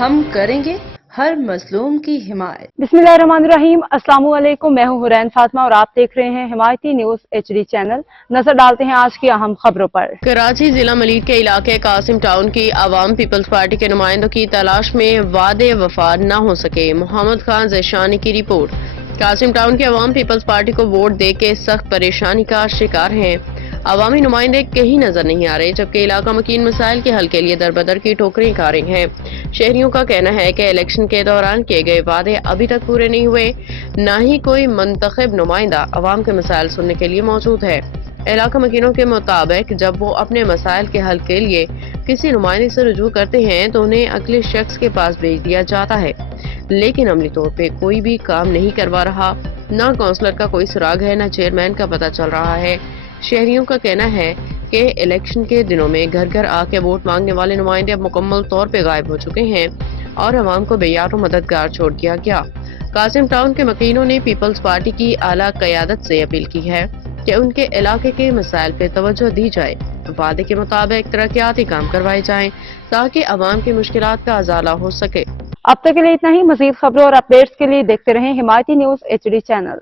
ہم کریں گے ہر مظلوم کی حمایت۔ बिस्मिल्लाहिर्रहमानिर्रहीम। अस्सलाम वालेकुम। मैं हूं हुरैन फातिमा और आप देख रहे हैं हिमायती न्यूज HD चैनल। नजर डालते हैं आज की अहम खबरों पर। कराची जिला मलीर के इलाके कासिम टाउन की आवाम पीपल्स पार्टी के नुमाइंदों की तलाश में वादे वफा न हो सके। मोहम्मद खान जैशानी की रिपोर्ट। कासिम टाउन की आवाम पीपल्स पार्टी को वोट दे के सख्त परेशानी का शिकार हैं। अवामी नुमाइंदे कहीं नजर नहीं आ रहे, जबकि इलाका मकीन मसाइल के हल के लिए दरबदर की ठोकरें खा रही हैं। शहरियों का कहना है कि इलेक्शन के दौरान किए गए वादे अभी तक पूरे नहीं हुए, न ही कोई मुंतखब नुमाइंदा अवाम के मसाइल सुनने के लिए मौजूद है। इलाका मकीनों के मुताबिक जब वो अपने मसाइल के हल के लिए किसी नुमाइंदे से रुजू करते हैं तो उन्हें अगले शख्स के पास भेज दिया जाता है, लेकिन अमली तौर पे कोई भी काम नहीं करवा रहा। न काउंसलर का कोई सुराग है, न चेयरमैन का पता चल रहा है। शहरियों का कहना है कि इलेक्शन के दिनों में घर घर आके वोट मांगने वाले नुमाइंदे अब मुकम्मल तौर पे गायब हो चुके हैं और अवाम को बेयार और मददगार छोड़ दिया गया। कासिम टाउन के मकीनों ने पीपल्स पार्टी की आला क़यादत से अपील की है कि उनके इलाके के मसाइल पे तवज्जो दी जाए, वादे के मुताबिक तरक्याती काम करवाए जाएं ताकि अवाम की मुश्किलात का अजाला हो सके। अब तक के लिए इतना ही। मजीद खबरों और अपडेट्स के लिए देखते रहें हिमायती न्यूज HD चैनल।